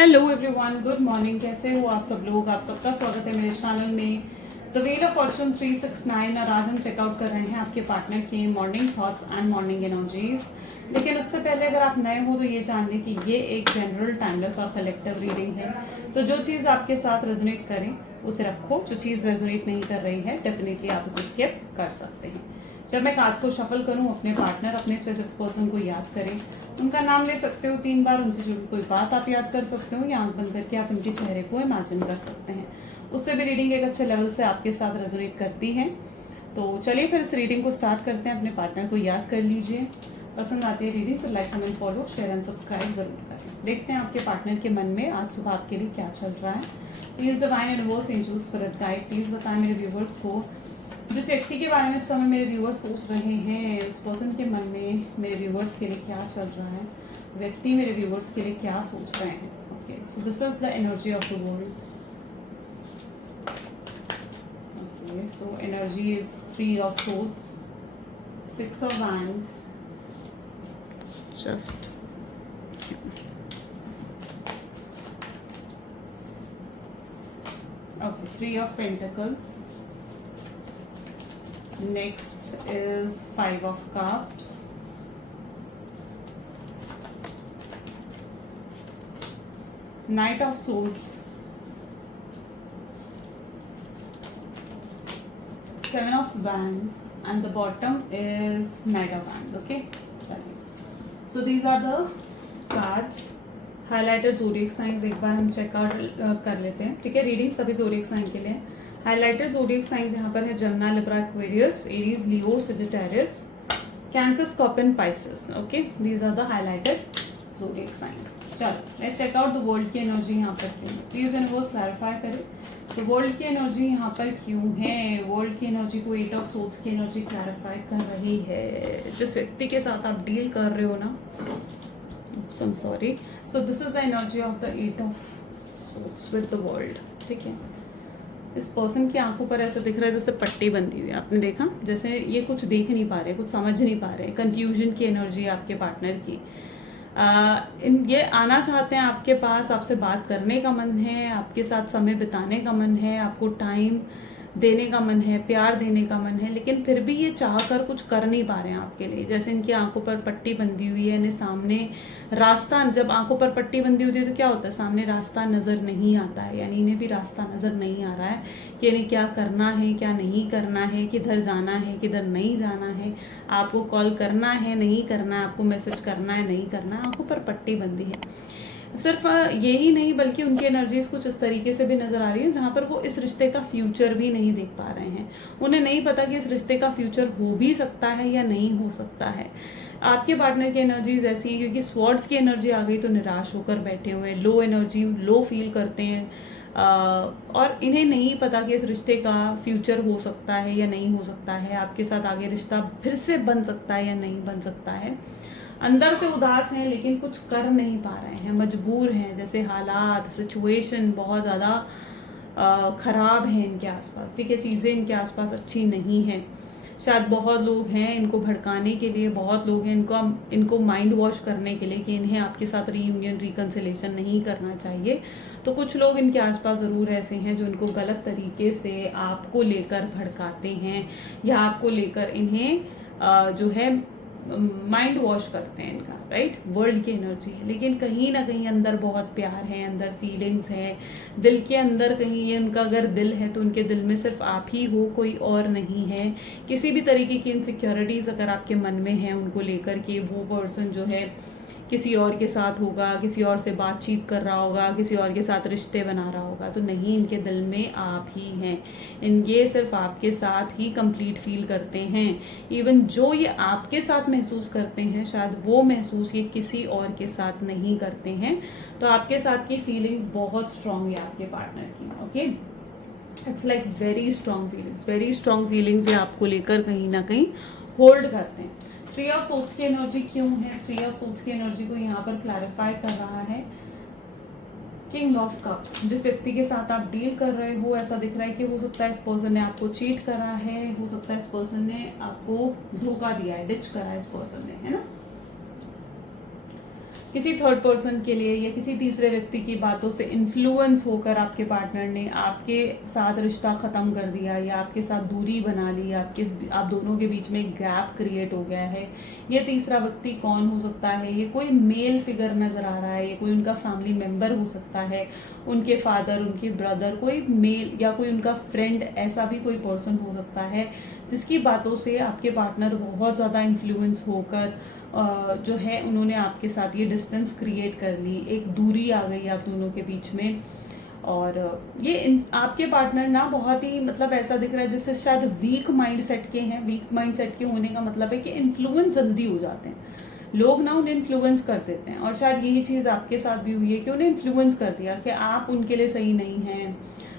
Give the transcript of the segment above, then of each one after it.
Hello everyone, good morning. कैसे हो आप सब लोग? आप सबका स्वागत है मेरे चैनल में द व्हील ऑफ फॉर्चून 369। और आज हम चेकआउट कर रहे हैं आपके पार्टनर के morning thoughts and morning energies. लेकिन उससे पहले अगर आप नए हो तो ये जान लें कि ये एक जनरल, टाइमलेस और कलेक्टिव रीडिंग है। तो जो चीज़ आपके साथ रेजोनेट करें उसे रखो, जो चीज़ रेजोनेट नहीं कर रही है डेफिनेटली आप उसे स्किप कर सकते हैं। जब मैं कार्ड्स को शफल करूं, अपने पार्टनर, अपने स्पेसिफिक पर्सन को याद करें। उनका नाम ले सकते हो 3 बार, उनसे जुड़ी कोई बात आप याद कर सकते हो या आंख बंद करके आप उनके चेहरे को इमेजिन कर सकते हैं। उससे भी रीडिंग एक अच्छे लेवल से आपके साथ रेजोनेट करती है। तो चलिए फिर इस रीडिंग को स्टार्ट करते हैं। अपने पार्टनर को याद कर लीजिए। पसंद आती है रीडिंग तो like, comment, follow, share and subscribe जरूर करें। देखते हैं आपके पार्टनर के मन में आज सुबह आपके लिए क्या चल रहा है। Please divine universe, angels, spirit guide, please बताएं मेरे व्यूवर्स को जिस व्यक्ति के बारे में इस समय मेरे व्यूवर्स सोच रहे हैं, उस पर्सन के मन में मेरे व्यूवर्स के लिए क्या चल रहा है, व्यक्ति मेरे व्यूवर्स के लिए क्या सोच रहे हैं। Okay, so this is the energy of the world. Okay, so energy is 3 of swords, 6 of wands, just okay, 3 of pentacles. Next is 5 of cups, Knight of swords, 7 of wands, and the bottom is Knight of wands. Okay, चलिए, so these are the cards. Highlighter zodiac science एक बार हम checkout कर लेते हैं। ठीक है, reading सभी zodiac sign के लिए। हाईलाइटर ज़ोडिएक साइंस यहाँ पर है Gemini, Libra, Aquarius, Aries, Leo, Sagittarius, Cancer, Scorpion, Pisces. Okay, these are the highlighted zodiac science. चलो let's check out the world की एनर्जी यहाँ पर क्यों है। प्लीज यूनिवर्स क्लैरिफाई करें तो वर्ल्ड की एनर्जी यहाँ पर क्यों है। वर्ल्ड की एनर्जी को 8 ऑफ सोर्ड्स की एनर्जी क्लैरिफाई कर रही है। जिस व्यक्ति के साथ आप डील कर रहे हो ना, I'm sorry. So this is the energy of the 8 of swords with the world. ठीक है, इस पर्सन की आंखों पर ऐसा दिख रहा है जैसे पट्टी बंधी हुई है। आपने देखा जैसे ये कुछ देख नहीं पा रहे, कुछ समझ नहीं पा रहे। कंफ्यूजन की एनर्जी है आपके पार्टनर की। ये आना चाहते हैं आपके पास, आपसे बात करने का मन है, आपके साथ समय बिताने का मन है, आपको टाइम देने का मन है, प्यार देने का मन है, लेकिन फिर भी ये चाह कर कुछ कर नहीं पा रहे हैं आपके लिए। जैसे इनकी आंखों पर पट्टी बंधी हुई है, इन्हें सामने रास्ता, जब आंखों पर पट्टी बंधी होती है तो क्या होता है, सामने रास्ता नज़र नहीं आता है। यानी इन्हें भी रास्ता नज़र नहीं आ रहा है कि इन्हें क्या करना है, क्या नहीं करना है, किधर जाना है, किधर नहीं जाना है, आपको कॉल करना है, नहीं करना है, आपको मैसेज करना है, नहीं करना है। आंखों पर पट्टी बंधी है। सिर्फ यही नहीं बल्कि उनकी एनर्जीज कुछ इस तरीके से भी नज़र आ रही है जहाँ पर वो इस रिश्ते का फ्यूचर भी नहीं देख पा रहे हैं। उन्हें नहीं पता कि इस रिश्ते का फ्यूचर हो भी सकता है या नहीं हो सकता है। आपके पार्टनर की एनर्जीज ऐसी है क्योंकि स्वॉर्ड्स की एनर्जी आ गई तो निराश होकर बैठे हुए, लो एनर्जी, लो फील करते हैं। और इन्हें नहीं पता कि इस रिश्ते का फ्यूचर हो सकता है या नहीं हो सकता है, आपके साथ आगे रिश्ता फिर से बन सकता है या नहीं बन सकता है। अंदर से उदास हैं लेकिन कुछ कर नहीं पा रहे हैं, मजबूर हैं। जैसे हालात, सिचुएशन बहुत ज़्यादा ख़राब हैं इनके आसपास। ठीक है, चीज़ें इनके आसपास अच्छी नहीं हैं। शायद बहुत लोग हैं इनको भड़काने के लिए, बहुत लोग हैं इनको माइंड वॉश करने के लिए कि इन्हें आपके साथ रीयूनियन, रिकन्सिलेशन नहीं करना चाहिए। तो कुछ लोग इनके आसपास ज़रूर ऐसे हैं जो इनको गलत तरीके से आपको लेकर भड़काते हैं या आपको लेकर इन्हें जो है माइंड वॉश करते हैं इनका। राइट, वर्ल्ड की एनर्जी है लेकिन कहीं ना कहीं अंदर बहुत प्यार है, अंदर फीलिंग्स है, दिल के अंदर कहीं ये उनका अगर दिल है तो उनके दिल में सिर्फ आप ही हो, कोई और नहीं है। किसी भी तरीके की इनसिक्योरिटीज़ अगर आपके मन में है उनको लेकर कि वो पर्सन जो है किसी और के साथ होगा, किसी और से बातचीत कर रहा होगा, किसी और के साथ रिश्ते बना रहा होगा, तो नहीं, इनके दिल में आप ही हैं। ये सिर्फ आपके साथ ही कंप्लीट फील करते हैं। इवन जो ये आपके साथ महसूस करते हैं शायद वो महसूस ये किसी और के साथ नहीं करते हैं। तो आपके साथ की फीलिंग्स बहुत स्ट्रांग है आपके पार्टनर की। Okay, it's like very strong feelings ये आपको लेकर कहीं ना कहीं होल्ड करते हैं। 3 ऑफ सोर्ड्स की एनर्जी क्यों है? 3 ऑफ सोर्ड्स की एनर्जी को यहाँ पर क्लैरिफाई कर रहा है किंग ऑफ कप्स। जिस व्यक्ति के साथ आप डील कर रहे हो ऐसा दिख रहा है कि हो सकता है इस पर्सन ने आपको चीट करा है, हो सकता है इस पर्सन ने आपको धोखा दिया है, डिच करा है इस पर्सन ने, है ना। किसी थर्ड पर्सन के लिए या किसी तीसरे व्यक्ति की बातों से इन्फ्लुएंस होकर आपके पार्टनर ने आपके साथ रिश्ता ख़त्म कर दिया या आपके साथ दूरी बना ली, आप दोनों के बीच में एक गैप क्रिएट हो गया है। ये तीसरा व्यक्ति कौन हो सकता है? ये कोई मेल फिगर नज़र आ रहा है, ये कोई उनका फैमिली मेम्बर हो सकता है, उनके फादर, उनके ब्रदर, कोई मेल या कोई उनका फ्रेंड, ऐसा भी कोई पर्सन हो सकता है जिसकी बातों से आपके पार्टनर बहुत ज़्यादा इन्फ्लुएंस होकर जो है उन्होंने आपके साथ ये डिस्टेंस क्रिएट कर ली, एक दूरी आ गई आप दोनों के बीच में। और ये आपके पार्टनर ना बहुत ही मतलब ऐसा दिख रहा है जैसे शायद वीक माइंड सेट के हैं। वीक माइंड सेट के होने का मतलब है कि इन्फ्लुएंस जल्दी हो जाते हैं लोग ना, उन्हें इन्फ्लुएंस कर देते हैं। और शायद यही चीज़ आपके साथ भी हुई है कि उन्हें इन्फ्लुएंस कर दिया कि आप उनके लिए सही नहीं हैं,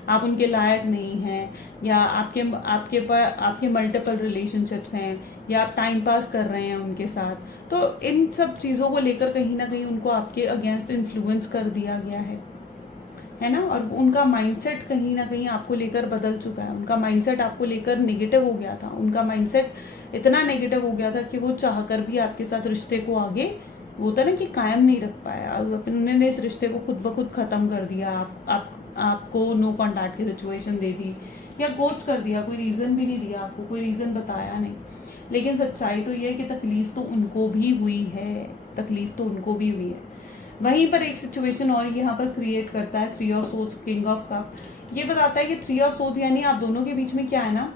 आप उनके लायक नहीं हैं, या आपके मल्टीपल रिलेशनशिप्स हैं, या आप टाइम पास कर रहे हैं उनके साथ। तो इन सब चीज़ों को लेकर कहीं ना कहीं उनको आपके अगेंस्ट इन्फ्लुएंस कर दिया गया है ना। और उनका माइंडसेट कहीं ना कहीं आपको लेकर बदल चुका है। उनका माइंडसेट आपको लेकर नेगेटिव हो गया था। उनका माइंडसेट इतना नेगेटिव हो गया था कि वो चाहकर भी आपके साथ रिश्ते को आगे वो होता ना कि कायम नहीं रख पाया। उन्होंने इस रिश्ते को खुद ब खुद ख़त्म कर दिया। आपको नो कॉन्टैक्ट की सिचुएशन दे दी या गोस्ट कर दिया, कोई रीज़न भी नहीं दिया आपको, कोई रीज़न बताया नहीं। लेकिन सच्चाई तो ये है कि तकलीफ तो उनको भी हुई है, तकलीफ तो उनको भी हुई है। वहीं पर एक सिचुएशन और यहाँ पर क्रिएट करता है 3 of swords, king of cup. ये बताता है कि 3 ऑफ सोर्ड्स यानी आप दोनों के बीच में क्या है ना,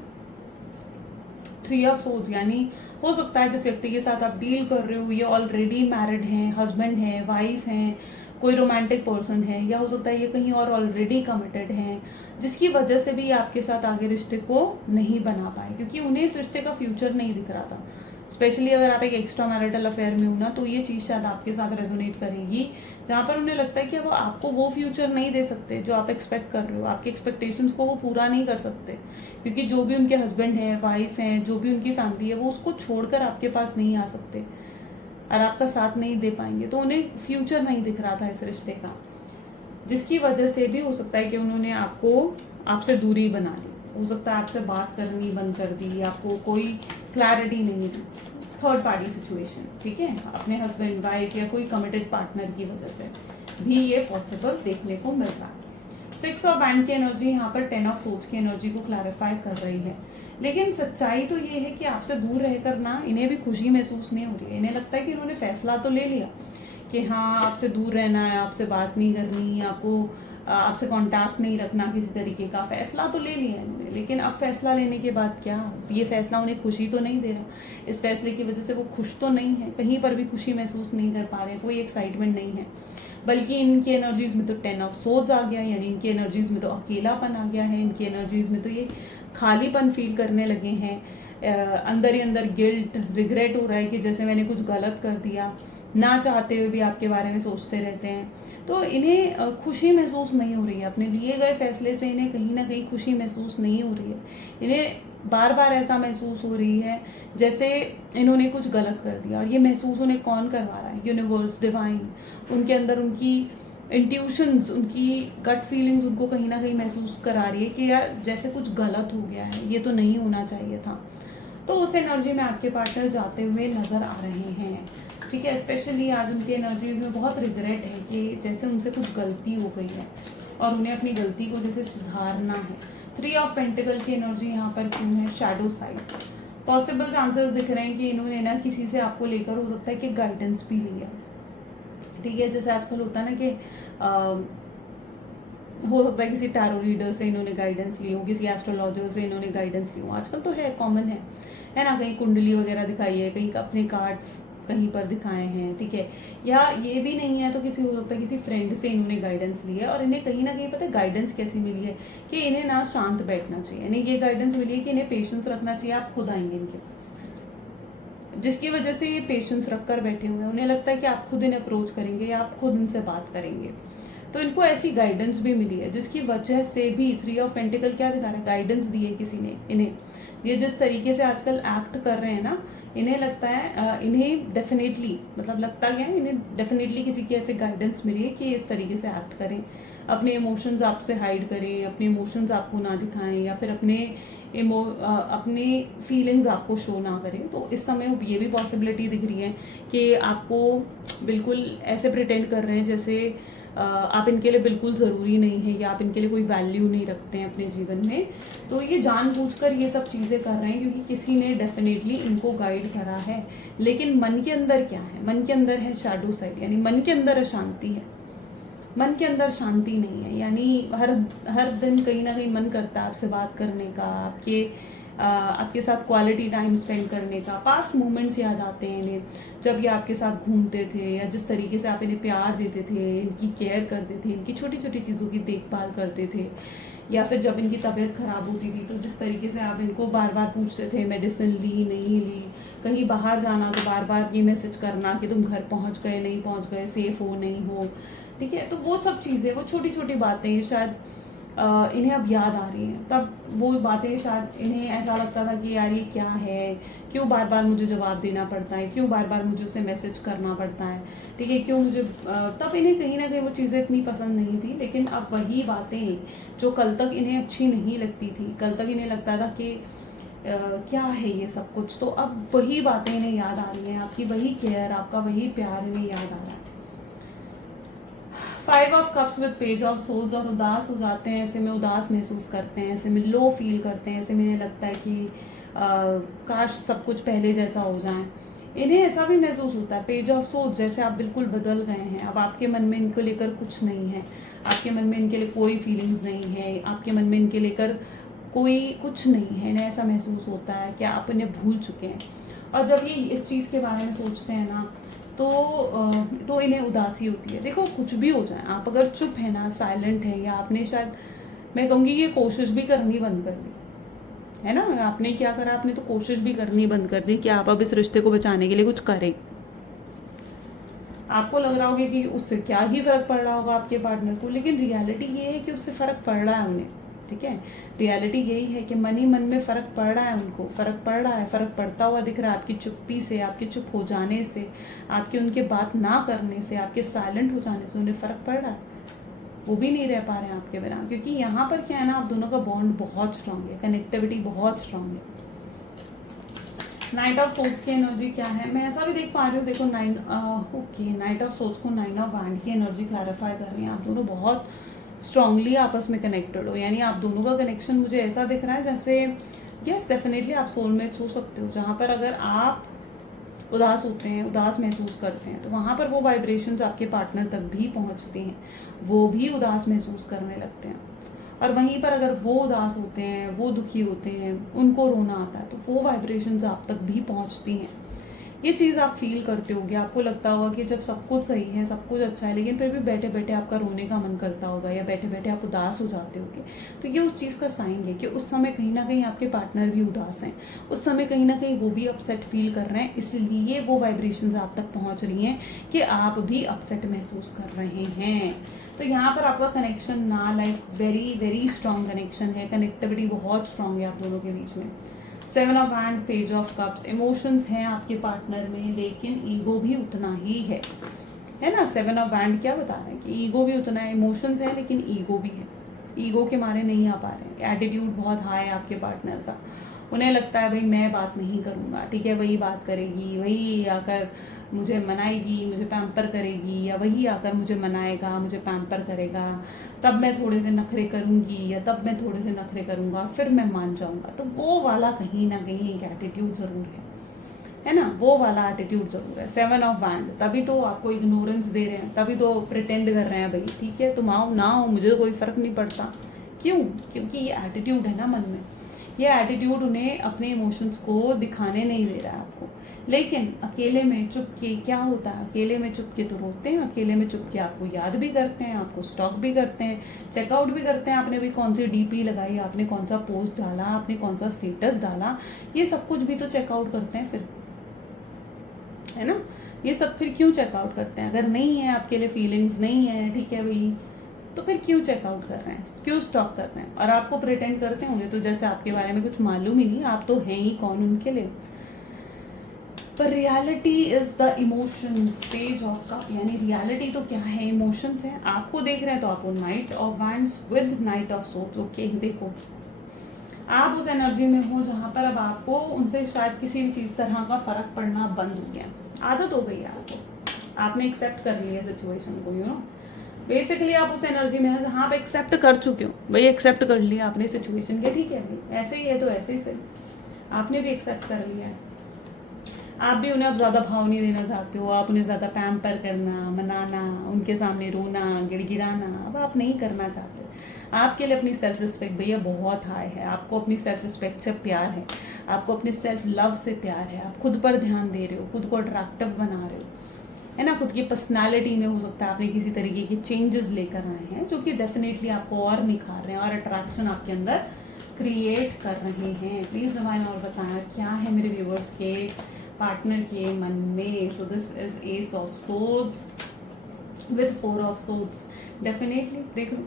3 ऑफ सोर्ड्स यानी हो सकता है जिस व्यक्ति के साथ आप डील कर रहे हो ये ऑलरेडी मैरिड हैं, हस्बैंड हैं, वाइफ हैं, कोई रोमांटिक पर्सन है, या हो सकता है ये कहीं और ऑलरेडी कमिटेड हैं, जिसकी वजह से भी आपके साथ आगे रिश्ते को नहीं बना पाए क्योंकि उन्हें इस रिश्ते का फ्यूचर नहीं दिख रहा था। स्पेशली अगर आप एक एक्स्ट्रा मैरिटल अफेयर में हो ना, तो ये चीज़ शायद आपके साथ रेजोनेट करेगी, जहाँ पर उन्हें लगता है कि अब आपको वो फ्यूचर नहीं दे सकते जो आप एक्सपेक्ट कर रहे हो। आपके एक्सपेक्टेशंस को वो पूरा नहीं कर सकते क्योंकि जो भी उनके हस्बैंड है, वाइफ हैं, जो भी उनकी फैमिली है, वो उसको छोड़कर आपके पास नहीं आ सकते और आपका साथ नहीं दे पाएंगे। तो उन्हें फ्यूचर नहीं दिख रहा था इस रिश्ते का, जिसकी वजह से भी हो सकता है कि उन्होंने आपसे दूरी बना ली, हो सकता है आपसे बात करनी बंद कर दी, आपको कोई क्लैरिटी नहीं दी। थर्ड पार्टी सिचुएशन, ठीक है, अपने हस्बैंड, वाइफ या कोई कमिटेड पार्टनर की वजह से भी ये पॉसिबल देखने को मिल रहा है। 6 ऑफ वैंड की एनर्जी यहाँ पर 10 ऑफ सोर्ड्स की एनर्जी को क्लैरिफाई कर रही है। लेकिन सच्चाई तो ये है कि आपसे दूर रहकर ना इन्हें भी खुशी महसूस नहीं हो रही है। इन्हें लगता है कि इन्होंने फैसला तो ले लिया कि हाँ आपसे दूर रहना है, आपसे बात नहीं करनी, आपसे कांटेक्ट नहीं रखना, किसी तरीके का फैसला तो ले लिया इन्होंने। लेकिन अब फैसला लेने के बाद क्या, ये फैसला उन्हें खुशी तो नहीं दे रहा। इस फैसले की वजह से वो खुश तो नहीं है, कहीं पर भी खुशी महसूस नहीं कर पा रहे, कोई एक्साइटमेंट नहीं है। बल्कि इनकी एनर्जीज में तो 10 ऑफ सोर्ड्स आ गया, यानी इनकी एनर्जीज में तो अकेलापन आ गया है। इनकी एनर्जीज में तो ये खालीपन फील करने लगे हैं। अंदर ही अंदर गिल्ट, रिग्रेट हो रहा है कि जैसे मैंने कुछ गलत कर दिया, ना चाहते हुए भी आपके बारे में सोचते रहते हैं। तो इन्हें खुशी महसूस नहीं हो रही है अपने लिए गए फैसले से, इन्हें कहीं ना कहीं खुशी महसूस नहीं हो रही है। इन्हें बार बार ऐसा महसूस हो रही है जैसे इन्होंने कुछ गलत कर दिया। और ये महसूस उन्हें कौन करवा रहा है? Universe, divine. उनके अंदर उनकी इंट्यूशंस, उनकी गट फीलिंग्स उनको कहीं ना कहीं महसूस करा रही है कि यार जैसे कुछ गलत हो गया है, ये तो नहीं होना चाहिए था। तो उस एनर्जी में आपके पार्टनर जाते हुए नज़र आ रहे हैं, ठीक है। स्पेशली आज उनकी एनर्जीज में बहुत रिग्रेट है कि जैसे उनसे कुछ गलती हो गई है और उन्हें अपनी गलती को जैसे सुधारना है। 3 ऑफ पेंटिकल की एनर्जी यहाँ पर क्यों है? Shadow side. पॉसिबल चांसेस दिख रहे हैं कि इन्होंने ना किसी से आपको लेकर हो सकता है कि गाइडेंस भी लिया, ठीक है। जैसे आजकल होता है ना कि हो सकता है किसी टैरो रीडर से इन्होंने गाइडेंस ली हो, किसी एस्ट्रोलॉजर से इन्होंने गाइडेंस ली हो। आजकल तो है, कॉमन है ना, कहीं कुंडली वगैरह दिखाई है, कहीं अपने कार्ड्स कहीं पर दिखाए हैं, ठीक है। या ये भी नहीं है तो किसी हो सकता है किसी फ्रेंड से इन्होंने गाइडेंस ली है। और इन्हें कहीं ना कहीं पता है गाइडेंस कैसी मिली है कि इन्हें ना शांत बैठना चाहिए। इन्हें ये गाइडेंस मिली है कि इन्हें पेशेंस रखना चाहिए, आप खुद आएंगे इनके पास, जिसकी वजह से ये पेशेंस रख कर बैठे हुए हैं। उन्हें लगता है कि आप खुद इन्हें अप्रोच करेंगे या आप खुद इनसे बात करेंगे। तो इनको ऐसी गाइडेंस भी मिली है जिसकी वजह से भी 3 ऑफ पेंटिकल क्या दिखा रहा है? गाइडेंस दी है किसी ने इन्हें। ये जिस तरीके से आजकल एक्ट कर रहे हैं ना, इन्हें लगता है इन्हें डेफिनेटली, मतलब लगता क्या है, इन्हें डेफिनेटली किसी की ऐसे गाइडेंस मिली है कि इस तरीके से एक्ट करें। अपने इमोशंस आपसे हाइड करें, अपने इमोशंस आपको ना दिखाएं, या फिर अपने फीलिंग्स आपको शो ना करें। तो इस समय ये भी पॉसिबिलिटी दिख रही है कि आपको बिल्कुल ऐसे प्रिटेंड कर रहे हैं जैसे आप इनके लिए बिल्कुल ज़रूरी नहीं है, या आप इनके लिए कोई वैल्यू नहीं रखते हैं अपने जीवन में। तो ये जानबूझकर ये सब चीज़ें कर रहे हैं क्योंकि किसी ने डेफिनेटली इनको गाइड करा है। लेकिन मन के अंदर क्या है? मन के अंदर है शैडो साइड, यानी मन के अंदर अशांति है, मन के अंदर शांति नहीं है। यानी हर दिन कहीं ना कहीं मन करता है आपसे बात करने का, आपके साथ क्वालिटी टाइम स्पेंड करने का। पास्ट मोमेंट्स याद आते हैं इन्हें, जब ये आपके साथ घूमते थे, या जिस तरीके से आप इन्हें प्यार देते थे, इनकी केयर करते थे, इनकी छोटी छोटी चीज़ों की देखभाल करते थे, या फिर जब इनकी तबीयत ख़राब होती थी तो जिस तरीके से आप इनको बार बार पूछते थे मेडिसिन ली नहीं ली, कहीं बाहर जाना तो बार बार ये मैसेज करना कि तुम घर पहुंच गए नहीं पहुंच गए, सेफ हो नहीं हो, ठीक है। तो वो सब चीज़ें, वो छोटी छोटी बातें शायद इन्हें अब याद आ रही हैं। तब वो बातें शायद इन्हें ऐसा लगता था कि यार ये क्या है, क्यों बार बार मुझे जवाब देना पड़ता है, क्यों बार बार मुझे उसे मैसेज करना पड़ता है, ठीक है, क्यों मुझे तब इन्हें कहीं ना कहीं वो चीज़ें इतनी पसंद नहीं थी। लेकिन अब वही बातें जो कल तक इन्हें अच्छी नहीं लगती थी, कल तक इन्हें लगता था कि क्या है ये सब कुछ, तो अब वही बातें इन्हें याद आ रही हैं, आपकी वही केयर, आपका वही प्यार इन्हें याद आ रहा है। 5 of cups with page of swords, और उदास हो जाते हैं, ऐसे में उदास महसूस करते हैं, ऐसे में लो फील करते हैं, ऐसे में इन्हें लगता है कि काश सब कुछ पहले जैसा हो जाए। इन्हें ऐसा भी महसूस होता है पेज ऑफ सोर्ड्स जैसे आप बिल्कुल बदल गए हैं, अब आपके मन में इनको लेकर कुछ नहीं है, आपके मन में इनके लिए कोई फीलिंग्स नहीं है, आपके मन में इनके लेकर कोई कुछ नहीं है। इन्हें ऐसा महसूस होता है कि आप इन्हें भूल चुके हैं। और जब ये इस चीज़ के बारे में सोचते हैं ना तो इन्हें उदासी होती है। देखो कुछ भी हो जाए, आप अगर चुप है ना, साइलेंट है, या आपने शायद, मैं कहूँगी ये कोशिश भी करनी बंद कर दी है ना, आपने क्या करा, आपने तो कोशिश भी करनी बंद कर दी कि आप अब इस रिश्ते को बचाने के लिए कुछ करें। आपको लग रहा होगा कि उससे क्या ही फर्क पड़ रहा होगा आपके पार्टनर को, लेकिन रियलिटी ये है कि उससे फर्क पड़ रहा है उन्हें, ठीक है। रियलिटी यही है कि मन ही मन में फ़र्क पड़ रहा है, उनको फ़र्क पड़ रहा है, फ़र्क पड़ता हुआ दिख रहा है आपकी चुप्पी से, आपके चुप हो जाने से, आपके उनके बात ना करने से, आपके साइलेंट हो जाने से उन्हें फ़र्क पड़ रहा है। वो भी नहीं रह पा रहे हैं आपके बिना, क्योंकि यहाँ पर क्या है ना, आप दोनों का बॉन्ड बहुत स्ट्रांग है, कनेक्टिविटी बहुत स्ट्रांग है। नाइट ऑफ सोच की एनर्जी क्या है, मैं ऐसा भी देख पा रही हूँ, देखो नाइट ऑफ सोच को 9 ऑफ वैंड की एनर्जी क्लैरिफाई कर रही है। आप दोनों बहुत स्ट्रांगली आपस में कनेक्टेड हो, यानी आप दोनों का कनेक्शन मुझे ऐसा दिख रहा है जैसे यस डेफिनेटली आप सोलमेट्स हो सकते हो, जहाँ पर अगर आप उदास होते हैं, उदास महसूस करते हैं, तो वहाँ पर वो वाइब्रेशंस आपके पार्टनर तक भी पहुँचती हैं, वो भी उदास महसूस करने लगते हैं। और वहीं पर अगर वो उदास होते हैं, वो दुखी होते हैं, उनको रोना आता है, तो वो वाइब्रेशंस आप तक भी पहुँचती हैं। ये चीज़ आप फील करते होगे, आपको लगता होगा कि जब सब कुछ सही है, सब कुछ अच्छा है, लेकिन फिर भी बैठे बैठे आपका रोने का मन करता होगा, या बैठे बैठे आप उदास हो जाते होगे। तो ये उस चीज़ का साइन है कि उस समय कहीं ना कहीं आपके पार्टनर भी उदास हैं, उस समय कहीं ना कहीं वो भी अपसेट फील कर रहे हैं, इसलिए वो वाइब्रेशंस आप तक पहुँच रही हैं कि आप भी अपसेट महसूस कर रहे हैं। तो यहाँ पर आपका कनेक्शन ना like very very strong connection है, कनेक्टिविटी बहुत स्ट्रॉन्ग है आप दोनों के बीच में। 7 of wand, page of cups, emotions हैं आपके पार्टनर में, लेकिन ईगो भी उतना ही है ना। 7 ऑफ वैंड क्या बता रहे हैं कि ईगो भी उतना है, इमोशंस है लेकिन ईगो भी है, ईगो के मारे नहीं आ पा रहे हैं। एटीट्यूड बहुत हाई है आपके पार्टनर का, उन्हें लगता है भाई मैं बात नहीं करूँगा, ठीक है, वही बात करेगी, वही आकर मुझे मनाएगी, मुझे पैम्पर करेगी, या वही आकर मुझे मनाएगा, मुझे पैम्पर करेगा, तब मैं थोड़े से नखरे करूँगी, या तब मैं थोड़े से नखरे करूँगा, फिर मैं मान जाऊँगा। तो वो वाला कहीं ना कहीं एक एटीट्यूड ज़रूर है ना, वो वाला एटीट्यूड ज़रूर है। 7 ऑफ वैंड, तभी तो आपको इग्नोरेंस दे रहे हैं, तभी तो प्रिटेंड कर रहे हैं भाई ठीक है तुम आओ ना आओ मुझे कोई फ़र्क नहीं पड़ता। क्यों? क्योंकि ये एटीट्यूड है ना मन में, ये एटीट्यूड उन्हें अपने इमोशंस को दिखाने नहीं दे रहा है आपको। लेकिन अकेले में चुप के क्या होता है, अकेले में चुप के तो रोते हैं, अकेले में चुप के आपको याद भी करते हैं, आपको स्टॉक भी करते हैं, चेकआउट भी करते हैं, आपने भी कौन सी डीपी लगाई, आपने कौन सा पोस्ट डाला, आपने कौन सा स्टेटस डाला, ये सब कुछ भी तो चेकआउट करते हैं फिर, है ना। ये सब फिर क्यों चेकआउट करते हैं? अगर नहीं है आपके लिए फीलिंग्स नहीं है, ठीक है भाई, तो फिर क्यों चेकआउट कर रहे हैं, क्यों स्टॉक कर रहे हैं? और आपको प्रिटेंड करते हैं, उन्हें तो जैसे आपके बारे में कुछ मालूम ही नहीं, आप तो हैं ही कौन उनके लिए। पर reality is the emotions page of cup, यानी रियलिटी तो क्या है, इमोशंस है। आपको देख रहे हैं तो आपको night of wands with night of soaps. Okay, देखो आप उस एनर्जी में हो जहाँ पर अब आपको उनसे शायद किसी भी चीज़ तरह का फर्क पड़ना बंद हो गया, आदत हो गई है आपको, आपने एक्सेप्ट कर लिया सिचुएशन को, यू नो। बेसिकली आप उस एनर्जी में है जहाँ आप एक्सेप्ट कर चुके हो, भाई एक्सेप्ट कर लिया आपने सिचुएशन के, ठीक है भाई ऐसे ही है तो ऐसे ही सही, आपने भी एक्सेप्ट कर लिया है। आप भी उन्हें अब ज़्यादा भाव नहीं देना चाहते हो, आप उन्हें ज़्यादा पैम्पर करना, मनाना, उनके सामने रोना, गिड़गिड़ाना अब आप नहीं करना चाहते। आपके लिए अपनी सेल्फ रिस्पेक्ट भैया बहुत हाई है, आपको अपनी सेल्फ रिस्पेक्ट से प्यार है, आपको अपनी सेल्फ लव से प्यार है, आप खुद पर ध्यान दे रहे हो, खुद को अट्रैक्टिव बना रहे हो, है ना। खुद की पर्सनालिटी में हो सकता है आपने किसी तरीके के चेंजेस लेकर आए हैं जो कि डेफिनेटली आपको और निखार रहे हैं और अट्रैक्शन आपके अंदर क्रिएट कर रहे हैं। प्लीज़ डिवाइन और बताएं क्या है मेरे व्यूवर्स के पार्टनर के मन में। So this is S of swords with 4 of swords. Definitely देख लो,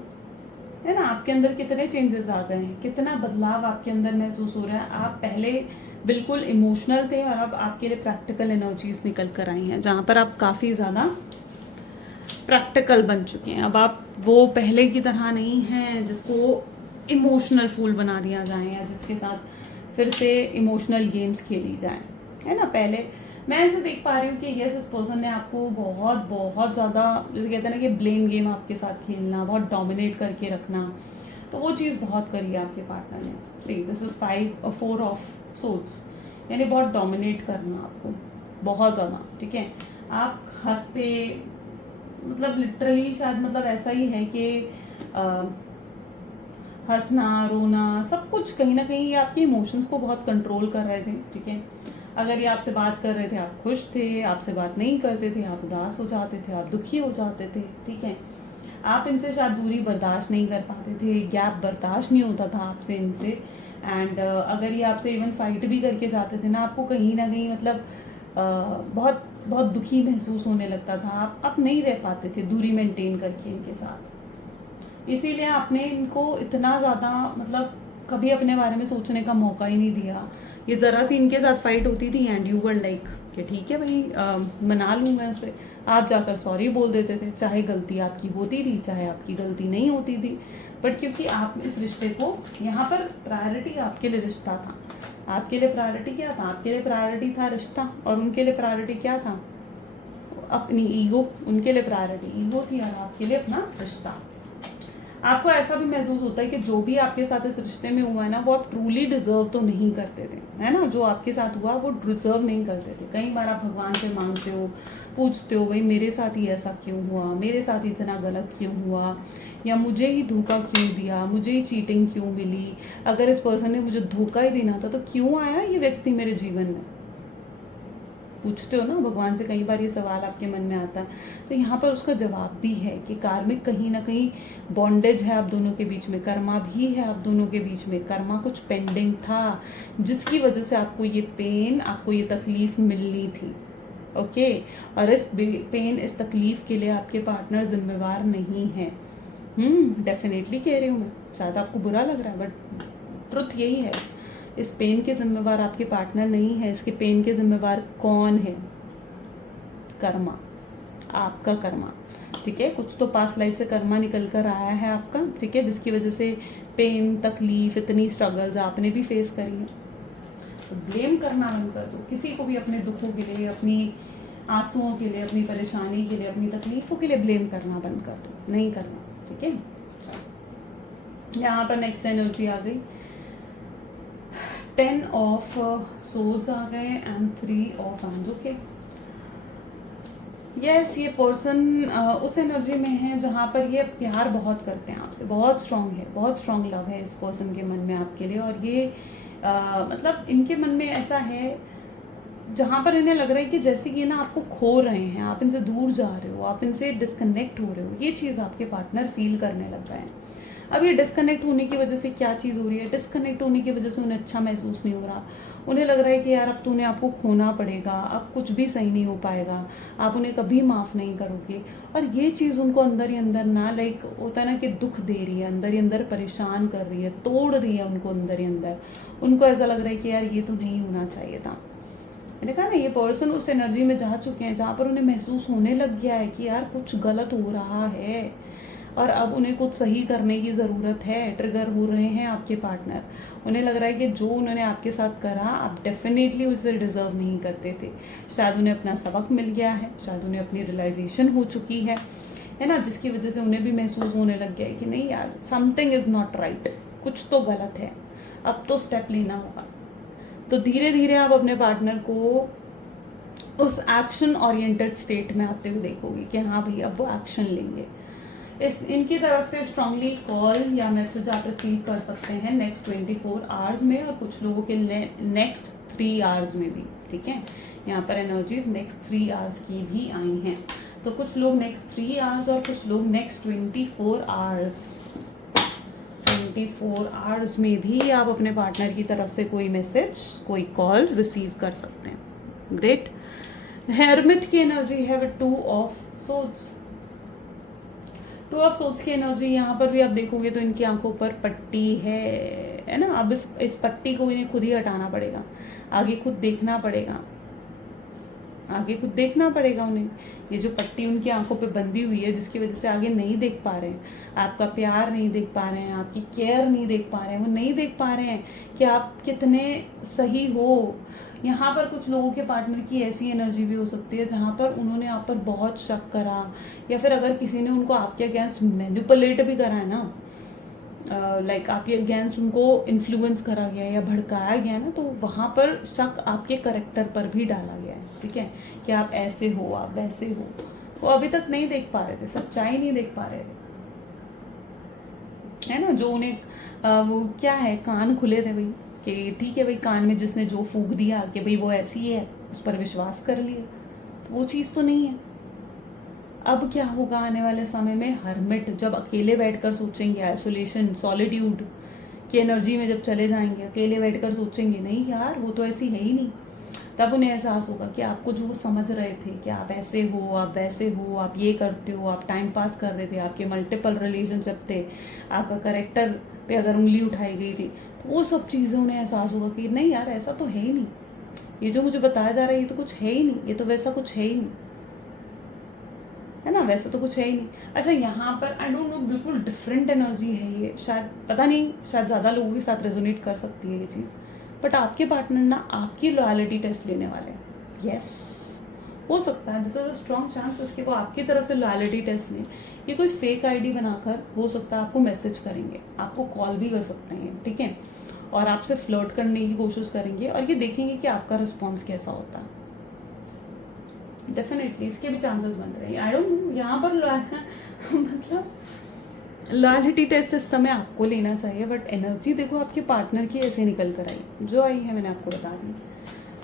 है ना, आपके अंदर कितने चेंजेस आ गए हैं, कितना बदलाव आपके अंदर महसूस हो रहा है। आप पहले बिल्कुल इमोशनल थे और अब आपके लिए प्रैक्टिकल एनर्जीज निकल कर आई हैं, जहाँ पर आप काफ़ी ज़्यादा प्रैक्टिकल बन चुके हैं। अब आप वो पहले की तरह नहीं हैं जिसको इमोशनल फूल बना दिया जाए या जिसके साथ फिर से इमोशनल गेम्स खेली जाए, है ना। पहले मैं ऐसे देख पा रही हूँ कि यस, इस पर्सन ने आपको बहुत बहुत ज़्यादा, जैसे कहते हैं ना कि ब्लेम गेम आपके साथ खेलना, बहुत डोमिनेट करके रखना, तो वो चीज़ बहुत करी है आपके पार्टनर ने। See this is 4 of swords, यानी बहुत डोमिनेट करना आपको बहुत ज़्यादा, ठीक है। आप हंसते, मतलब लिटरली शायद मतलब ऐसा ही है कि हंसना, रोना, सब कुछ कहीं ना कहीं ये आपके इमोशंस को बहुत कंट्रोल कर रहे थे, ठीक है। अगर ये आपसे बात कर रहे थे आप खुश थे, आपसे बात नहीं करते थे आप उदास हो जाते थे, आप दुखी हो जाते थे, ठीक है। आप इनसे शायद दूरी बर्दाश्त नहीं कर पाते थे, गैप बर्दाश्त नहीं होता था आपसे इनसे। एंड अगर ये आपसे इवन फाइट भी करके जाते थे ना, आपको कहीं ना कहीं मतलब बहुत बहुत दुखी महसूस होने लगता था, आप नहीं रह पाते थे दूरी मेंटेन करके इनके साथ। इसीलिए आपने इनको इतना ज़्यादा मतलब कभी अपने बारे में सोचने का मौका ही नहीं दिया। ये ज़रा सी इनके साथ फाइट होती थी एंड यू वर लाइक कि ठीक है भाई, मना लूँ मैं उसे, आप जाकर सॉरी बोल देते थे, चाहे गलती आपकी होती थी चाहे आपकी गलती नहीं होती थी। बट क्योंकि आप इस रिश्ते को, यहाँ पर प्रायोरिटी आपके लिए रिश्ता था, आपके लिए प्रायोरिटी क्या था, आपके लिए प्रायोरिटी था रिश्ता, और उनके लिए प्रायोरिटी क्या था, अपनी ईगो। उनके लिए प्रायोरिटी ईगो थी और आपके लिए अपना रिश्ता। आपको ऐसा भी महसूस होता है कि जो भी आपके साथ इस रिश्ते में हुआ है ना, वो आप ट्रूली डिजर्व तो नहीं करते थे, है ना। जो आपके साथ हुआ वो डिजर्व नहीं करते थे। कई बार आप भगवान से मांगते हो, पूछते हो भाई मेरे साथ ही ऐसा क्यों हुआ, मेरे साथ इतना गलत क्यों हुआ, या मुझे ही धोखा क्यों दिया, मुझे ही चीटिंग क्यों मिली, अगर इस पर्सन ने मुझे धोखा ही देना था तो क्यों आया ये व्यक्ति मेरे जीवन में। पूछते हो ना भगवान से, कई बार ये सवाल आपके मन में आता है। तो यहाँ पर उसका जवाब भी है कि कार्मिक कहीं ना कहीं बॉन्डेज है आप दोनों के बीच में, कर्मा भी है आप दोनों के बीच में। कर्मा कुछ पेंडिंग था जिसकी वजह से आपको ये पेन, आपको ये तकलीफ मिलनी थी, ओके। और इस पेन, इस तकलीफ के लिए आपके पार्टनर जिम्मेवार नहीं है। डेफिनेटली कह रही हूँ मैं, शायद आपको बुरा लग रहा है बट ट्रुथ यही है। इस पेन के जिम्मेवार आपके पार्टनर नहीं है, इसके पेन के जिम्मेवार कौन है, कर्मा, आपका कर्मा, ठीक है। कुछ तो पास्ट लाइफ से कर्मा निकल कर आया है आपका, ठीक है, जिसकी वजह से पेन, तकलीफ, इतनी स्ट्रगल्स आपने भी फेस करी है। तो ब्लेम करना बंद कर दो किसी को भी, अपने दुखों के लिए, अपनी आंसुओं के लिए, अपनी परेशानी के लिए, अपनी तकलीफों के लिए ब्लेम करना बंद कर दो, नहीं करना, ठीक है। चलो यहाँ पर नेक्स्ट एनर्जी आ गई, 10 ऑफ सोड्स आ गए and 3 of wands, okay. Yes, ये पर्सन उस एनर्जी में है जहाँ पर ये प्यार बहुत करते हैं आपसे, बहुत स्ट्रांग है, बहुत स्ट्रांग लव है इस पर्सन के मन में आपके लिए। और ये मतलब इनके मन में ऐसा है जहाँ पर इन्हें लग रहा है कि जैसे कि ना आपको खो रहे हैं, आप इनसे दूर जा रहे हो, आप इनसे डिस्कनेक्ट हो रहे हो, ये चीज़ आपके पार्टनर फील करने लग गए हैं। अब ये डिस्कनेक्ट होने की वजह से क्या चीज़ हो रही है, डिस्कनेक्ट होने की वजह से उन्हें अच्छा महसूस नहीं हो रहा। उन्हें लग रहा है कि यार अब तो उन्हें आपको खोना पड़ेगा, अब कुछ भी सही नहीं हो पाएगा, आप उन्हें कभी माफ़ नहीं करोगे। और ये चीज़ उनको अंदर ही अंदर ना, लाइक होता है ना कि दुख दे रही है, अंदर ही अंदर परेशान कर रही है, तोड़ रही है उनको अंदर ही अंदर। उनको ऐसा लग रहा है कि यार ये तो नहीं होना चाहिए था, मैंने कहा ना ये पर्सन उस एनर्जी में जा चुके हैं जहाँ पर उन्हें महसूस होने लग गया है कि यार कुछ गलत हो रहा है और अब उन्हें कुछ सही करने की ज़रूरत है। ट्रिगर हो रहे हैं आपके पार्टनर, उन्हें लग रहा है कि जो उन्होंने आपके साथ करा आप डेफिनेटली उसे डिज़र्व नहीं करते थे। शायद उन्हें अपना सबक मिल गया है, शायद उन्हें अपनी रियलाइजेशन हो चुकी है ना, जिसकी वजह से उन्हें भी महसूस होने लग गया है कि नहीं यार समथिंग इज़ नॉट राइट, कुछ तो गलत है, अब तो स्टेप लेना होगा। तो धीरे धीरे आप अपने पार्टनर को उस एक्शन ओरिएंटेड स्टेट में आते हुए देखोगे कि हाँ भाई अब वो एक्शन लेंगे। इनकी तरफ से स्ट्रांगली कॉल या मैसेज आप रिसीव कर सकते हैं नेक्स्ट 24 आवर्स में, और कुछ लोगों के नेक्स्ट 3 आवर्स में भी। ठीक है, यहाँ पर एनर्जीज नेक्स्ट 3 आवर्स की भी आई हैं, तो कुछ लोग नेक्स्ट 3 आवर्स और कुछ लोग नेक्स्ट 24 आवर्स में भी आप अपने पार्टनर की तरफ से कोई मैसेज, कोई कॉल रिसीव कर सकते हैं। ग्रेट। हेरमिट की एनर्जी है with 2 of swords. 2 of swords की एनर्जी यहाँ पर भी आप देखोगे तो इनकी आंखों पर पट्टी है ना। अब इस पट्टी को इन्हें खुद ही हटाना पड़ेगा, आगे खुद देखना पड़ेगा, उन्हें। ये जो पट्टी उनकी आंखों पे बंधी हुई है जिसकी वजह से आगे नहीं देख पा रहे हैं, आपका प्यार नहीं देख पा रहे हैं, आपकी केयर नहीं देख पा रहे हैं, वो नहीं देख पा रहे हैं कि आप कितने सही हो। यहाँ पर कुछ लोगों के पार्टनर की ऐसी एनर्जी भी हो सकती है जहाँ पर उन्होंने आप पर बहुत शक करा, या फिर अगर किसी ने उनको आपके अगेंस्ट मैनिपुलेट भी करा है ना, लाइक आपके अगेंस्ट उनको इन्फ्लुएंस करा गया या भड़काया गया ना, तो वहाँ पर शक आपके करेक्टर पर भी डाला गया है। ठीक है, कि आप ऐसे हो, आप वैसे हो। वो अभी तक नहीं देख पा रहे थे, सच्चाई नहीं देख पा रहे थे, है ना। जो उन्हें वो क्या है, कान खुले थे भाई कि ठीक है भाई, कान में जिसने जो फूंक दिया कि भाई वो ऐसी है, उस पर विश्वास कर लिया, तो वो चीज़ तो नहीं है। अब क्या होगा आने वाले समय में, हर्मिट जब अकेले बैठकर सोचेंगे, आइसोलेशन सॉलिट्यूड की एनर्जी में जब चले जाएंगे, अकेले बैठकर सोचेंगे नहीं यार वो तो ऐसी है ही नहीं, तब उन्हें एहसास होगा कि आपको जो समझ रहे थे कि आप ऐसे हो, आप वैसे हो, आप ये करते हो, आप टाइम पास कर रहे थे, आपके मल्टीपल रिलेशनशिप थे, आपका करेक्टर पे अगर उंगली उठाई गई थी, तो वो सब चीज़ें उन्हें एहसास होगा कि नहीं यार ऐसा तो है ही नहीं, ये जो मुझे बताया जा रहा है ये तो कुछ है ही नहीं, ये तो वैसा कुछ है ही नहीं, है ना, वैसा तो कुछ है ही नहीं। अच्छा, यहाँ पर आई डोंट नो, बिल्कुल डिफरेंट एनर्जी है ये, शायद पता नहीं, शायद ज़्यादा लोगों के साथ रेजोनेट कर सकती है ये चीज़, बट आपके पार्टनर ना आपकी लॉयलिटी टेस्ट लेने वाले हैं। यस, हो सकता है, this is a strong chances कि वो आपकी तरफ से लॉयलिटी टेस्ट लें। ये कोई फेक आईडी बनाकर हो सकता है आपको मैसेज करेंगे, आपको कॉल भी कर सकते हैं, ठीक है, और आपसे फ्लर्ट करने की कोशिश करेंगे, और ये देखेंगे कि आपका रिस्पॉन्स कैसा होता है। डेफिनेटली इसके भी चांसेस बन रहे हैं। आई डोंट नो, यहाँ पर मतलब लॉयलिटी टेस्ट इस समय आपको लेना चाहिए, बट एनर्जी देखो आपके पार्टनर की ऐसे निकल कर आई, जो आई है मैंने आपको बता दी।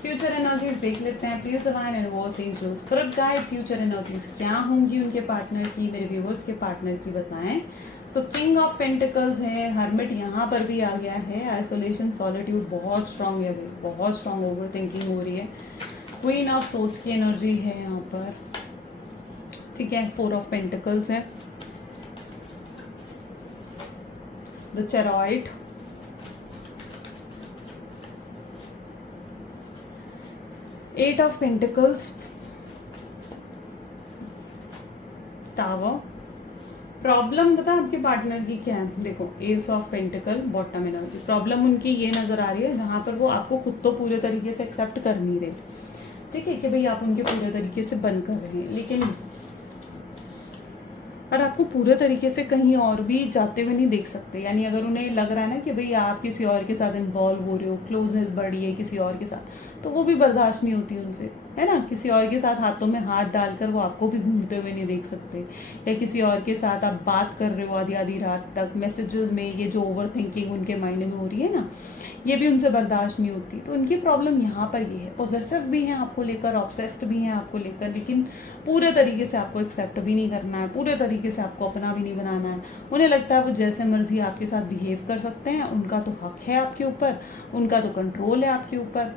फ्यूचर एनर्जीज देख लेते हैं। Please divine and angels spirit guide, future energies क्या होंगी उनके पार्टनर की, मेरे व्यूअर्स के पार्टनर की बताएं। सो किंग ऑफ पेंटिकल्स है, हर्मिट यहाँ पर भी आ गया है, आइसोलेशन सॉलिट्यूड बहुत स्ट्रांग है, बहुत स्ट्रांग ओवर थिंकिंग हो रही है। क्वीन ऑफ सोल्स की एनर्जी है यहाँ पर, ठीक है, 4 ऑफ पेंटिकल्स है, the chariot, 8 of pentacles, tower. Problem बता आपके पार्टनर की क्या है, देखो ace of pentacle, bottom energy. Problem उनकी ये नजर आ रही है जहां पर वो आपको खुद तो पूरे तरीके से एक्सेप्ट कर नहीं रहे, ठीक है, कि भाई आप उनके पूरे तरीके से बंद कर रहे हैं, लेकिन और आपको पूरे तरीके से कहीं और भी जाते हुए नहीं देख सकते। यानी अगर उन्हें लग रहा है ना कि भाई आप किसी और के साथ इन्वॉल्व हो रहे हो, क्लोजनेस बढ़ी है किसी और के साथ, तो वो भी बर्दाश्त नहीं होती उनसे, है ना। किसी और के साथ हाथों में हाथ डालकर वो आपको भी घूमते हुए नहीं देख सकते, या किसी और के साथ आप बात कर रहे हो आधी आधी रात तक मैसेजेस में, ये जो ओवर थिंकिंग उनके माइंड में हो रही है ना, ये भी उनसे बर्दाश्त नहीं होती। तो उनकी प्रॉब्लम यहाँ पर ये है, पॉजेसिव भी हैं आपको लेकर, ऑब्सेस्ड भी हैं आपको लेकर, लेकिन पूरे तरीके से आपको एक्सेप्ट भी नहीं करना है, पूरे तरीके से आपको अपना भी नहीं बनाना है। उन्हें लगता है वो जैसे मर्जी आपके साथ बिहेव कर सकते हैं, उनका तो हक है आपके ऊपर, उनका तो कंट्रोल है आपके ऊपर,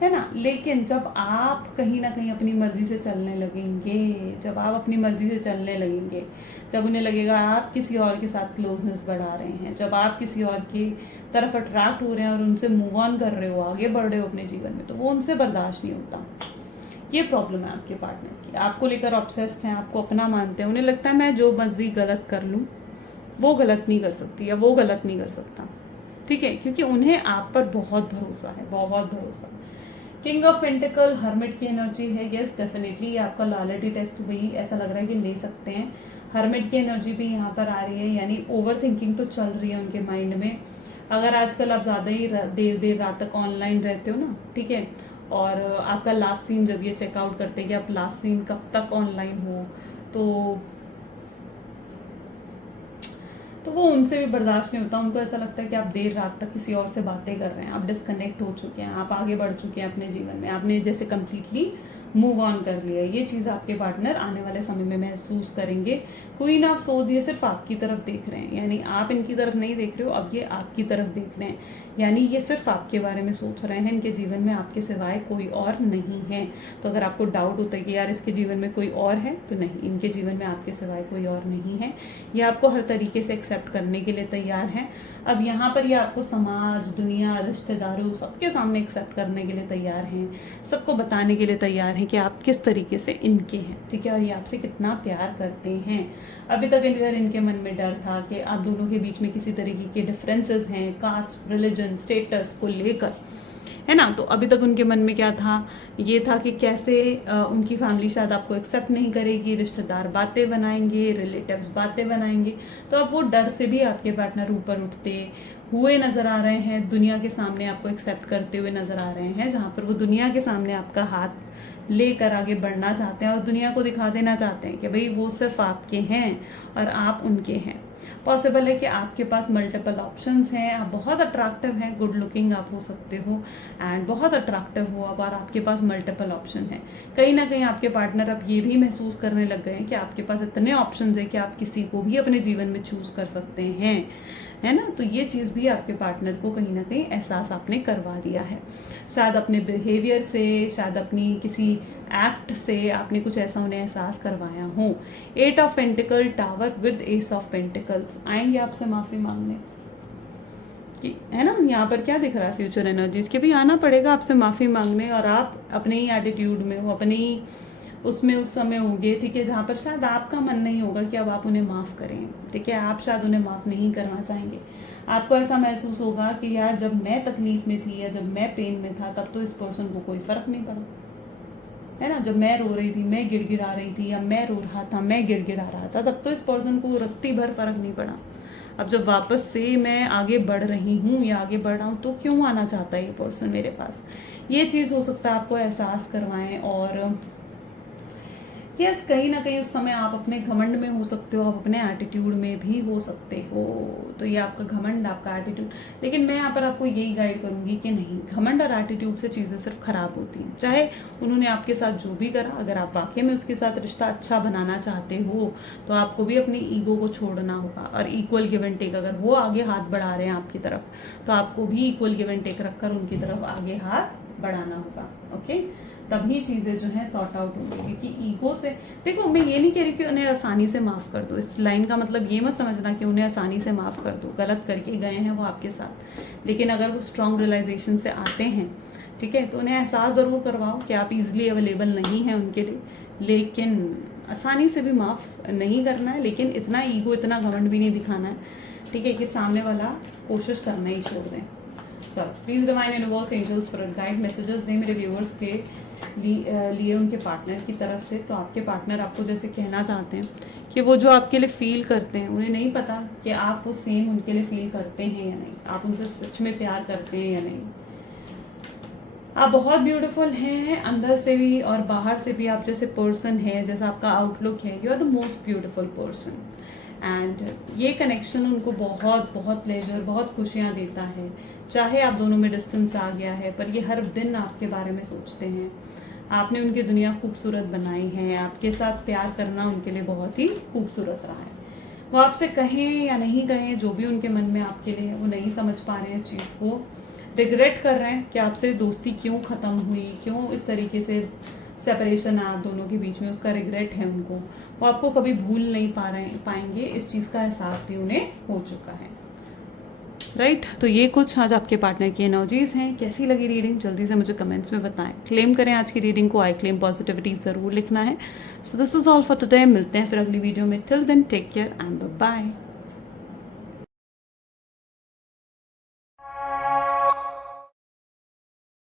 है ना। लेकिन जब आप कहीं ना कहीं अपनी मर्जी से चलने लगेंगे, जब आप अपनी मर्जी से चलने लगेंगे, जब उन्हें लगेगा आप किसी और के साथ क्लोजनेस बढ़ा रहे हैं, जब आप किसी और की तरफ अट्रैक्ट हो रहे हैं और उनसे मूव ऑन कर रहे हो, आगे बढ़ रहे हो अपने जीवन में, तो वो उनसे बर्दाश्त नहीं होता। ये प्रॉब्लम है आपके पार्टनर की, आपको लेकर ऑब्सेस्ड हैं, आपको अपना मानते हैं, उन्हें लगता है मैं जो मर्जी गलत कर लूँ वो गलत नहीं कर सकती या वो गलत नहीं कर सकता, ठीक है, क्योंकि उन्हें आप पर बहुत भरोसा है, बहुत भरोसा। किंग ऑफ पेंटिकल, हर्मिट की एनर्जी है। यस डेफिनेटली आपका लॉयल्टी टेस्ट भी ऐसा लग रहा है कि ले सकते हैं। हर्मिट की एनर्जी भी यहाँ पर आ रही है, यानी ओवर थिंकिंग तो चल रही है उनके माइंड में। अगर आजकल आप ज़्यादा ही देर रात तक ऑनलाइन रहते हो ना, ठीक है, और आपका लास्ट सीन जब ये चेकआउट करते हैं कि आप लास्ट सीन कब तक ऑनलाइन हो, तो वो उनसे भी बर्दाश्त नहीं होता। उनको ऐसा लगता है कि आप देर रात तक किसी और से बातें कर रहे हैं, आप डिस्कनेक्ट हो चुके हैं, आप आगे बढ़ चुके हैं अपने जीवन में, आपने जैसे कम्प्लीटली मूव ऑन कर लिया। ये चीज़ आपके पार्टनर आने वाले समय में महसूस करेंगे। क्वीन ऑफ सोर्ड्स ये सिर्फ आपकी तरफ देख रहे हैं, यानी आप इनकी तरफ नहीं देख रहे हो, अब ये आपकी तरफ देख रहे हैं, यानी ये सिर्फ आपके बारे में सोच रहे हैं। इनके जीवन में आपके सिवाय कोई और नहीं है। तो अगर आपको डाउट होता है कि यार इसके जीवन में कोई और है, तो नहीं, इनके जीवन में आपके सिवाय कोई और नहीं है। ये आपको हर तरीके से एक्सेप्ट करने के लिए तैयार हैं। अब यहाँ पर ये आपको समाज, दुनिया, रिश्तेदारों सबके सामने एक्सेप्ट करने के लिए तैयार हैं, सबको बताने के लिए तैयार हैं कि आप किस तरीके से इनके हैं, ठीक है, और ये आपसे कितना प्यार करते हैं। अभी तक अगर इनके मन में डर था कि आप दोनों के बीच में किसी तरीके के डिफरेंसेस हैं, कास्ट, रिलीजन, स्टेटस को लेकर, है ना, तो अभी तक उनके मन में क्या था, ये था कि कैसे उनकी फैमिली शायद आपको एक्सेप्ट नहीं करेगी, रिश्तेदार बातें बनाएंगे, रिलेटिव्स बातें बनाएंगे। तो अब वो डर से भी आपके पार्टनर ऊपर उठते हुए नज़र आ रहे हैं, दुनिया के सामने आपको एक्सेप्ट करते हुए नज़र आ रहे हैं, जहाँ पर वो दुनिया के सामने आपका हाथ लेकर आगे बढ़ना चाहते हैं और दुनिया को दिखा देना चाहते हैं कि भाई वो सिर्फ आपके हैं और आप उनके हैं। पॉसिबल है कि आपके पास मल्टीपल ऑप्शंस हैं, आप बहुत अट्रैक्टिव हैं, गुड लुकिंग आप हो सकते हो एंड बहुत अट्रैक्टिव हो आप, और आपके पास मल्टीपल ऑप्शन हैं। कहीं ना कहीं आपके पार्टनर अब ये भी महसूस करने लग गए हैं कि आपके पास इतने ऑप्शंस हैं कि आप किसी को भी अपने जीवन में चूज कर सकते हैं, है ना। तो ये चीज़ भी आपके पार्टनर को कहीं ना कहीं एहसास आपने करवा दिया है, शायद अपने बिहेवियर से, शायद अपनी किसी एक्ट से आपने कुछ ऐसा उन्हें एहसास करवाया हो। 8 of pentacle, tower with S of pentacles आएंगे आपसे माफ़ी मांगने कि, है ना, यहाँ पर क्या दिख रहा है, फ्यूचर एनर्जीज के भी आना पड़ेगा आपसे माफ़ी मांगने, और आप अपने ही एटीट्यूड में हो, अपने ही उसमें उस समय होंगे, ठीक है, जहाँ पर शायद आपका मन नहीं होगा कि अब आप उन्हें माफ़ करें, ठीक है, आप शायद उन्हें माफ़ नहीं करना चाहेंगे। आपको ऐसा महसूस होगा कि यार जब मैं तकलीफ में थी या जब मैं पेन में था तब तो इस पर्सन को कोई फ़र्क नहीं पड़ा, है ना, जब मैं रो रही थी, मैं गिड़गिड़ा रही थी, या मैं रो रहा था, मैं गिड़गिड़ा रहा था, तब तो इस पर्सन को रत्ती भर फ़र्क नहीं पड़ा। अब जब वापस से मैं आगे बढ़ रही हूँ या आगे बढ़ रहा हूँ, तो क्यों आना चाहता है ये पर्सन मेरे पास। ये चीज़ हो सकता है आपको एहसास करवाएं। और यस, कहीं ना कहीं उस समय आप अपने घमंड में हो सकते हो, आप अपने एटीट्यूड में भी हो सकते हो। तो ये आपका घमंड, आपका एटीट्यूड, लेकिन मैं यहाँ पर आपको यही गाइड करूँगी कि नहीं, घमंड और एटीट्यूड से चीज़ें सिर्फ ख़राब होती हैं। चाहे उन्होंने आपके साथ जो भी करा, अगर आप वाकई में उसके साथ रिश्ता अच्छा बनाना चाहते हो तो आपको भी अपनी ईगो को छोड़ना होगा, और इक्वल गिव एंड टेक, अगर वो आगे हाथ बढ़ा रहे हैं आपकी तरफ तो आपको भी इक्वल गिव एंड टेक रखकर उनकी तरफ आगे हाथ बढ़ाना होगा। ओके, तभी चीज़ें जो है सॉर्ट आउट होंगी। क्योंकि ईगो से, देखो मैं ये नहीं कह रही कि उन्हें आसानी से माफ़ कर दो, इस लाइन का मतलब ये मत समझना कि उन्हें आसानी से माफ़ कर दो, गलत करके गए हैं वो आपके साथ, लेकिन अगर वो स्ट्रॉन्ग रियलाइजेशन से आते हैं, ठीक है, तो उन्हें एहसास ज़रूर करवाओ कि आप इजीली अवेलेबल नहीं हैं उनके लिए, लेकिन आसानी से भी माफ़ नहीं करना है, लेकिन इतना ईगो, इतना घमंड भी नहीं दिखाना है, ठीक है, कि सामने वाला कोशिश करना ही छोड़ दें। चलो, please divine universe, angels, spirit guide messages दें मेरे व्यूअर्स के लिए उनके पार्टनर की तरफ से। तो आपके पार्टनर आपको जैसे कहना चाहते हैं कि वो जो आपके लिए फील करते हैं, उन्हें नहीं पता कि आप वो सेम उनके लिए फील करते हैं या नहीं, आप उनसे सच में प्यार करते हैं या नहीं। आप बहुत ब्यूटीफुल हैं अंदर से भी और बाहर से भी। आप जैसे पर्सन है, जैसा आपका आउटलुक है, you are the most beautiful person. And ये कनेक्शन उनको बहुत बहुत प्लेजर, बहुत खुशियाँ देता है। चाहे आप दोनों में डिस्टेंस आ गया है, पर ये हर दिन आपके बारे में सोचते हैं। आपने उनकी दुनिया खूबसूरत बनाई है, आपके साथ प्यार करना उनके लिए बहुत ही खूबसूरत रहा है। वो आपसे कहें या नहीं कहें, जो भी उनके मन में आपके लिए, वो नहीं समझ पा रहे हैं इस चीज़ को, रिग्रेट कर रहे हैं कि आपसे दोस्ती क्यों ख़त्म हुई, क्यों इस तरीके से सेपरेशन है आप दोनों के बीच में, उसका रिग्रेट है उनको। वो आपको कभी भूल नहीं पाएंगे, इस चीज़ का एहसास भी उन्हें हो चुका है। राइट तो ये कुछ आज आपके पार्टनर की एनर्जीज हैं। कैसी लगी रीडिंग जल्दी से मुझे कमेंट्स में बताएं। क्लेम करें आज की रीडिंग को, आई क्लेम पॉजिटिविटी ज़रूर लिखना है। So this is all for today. मिलते हैं फिर अगली वीडियो में। Till then take care and bye.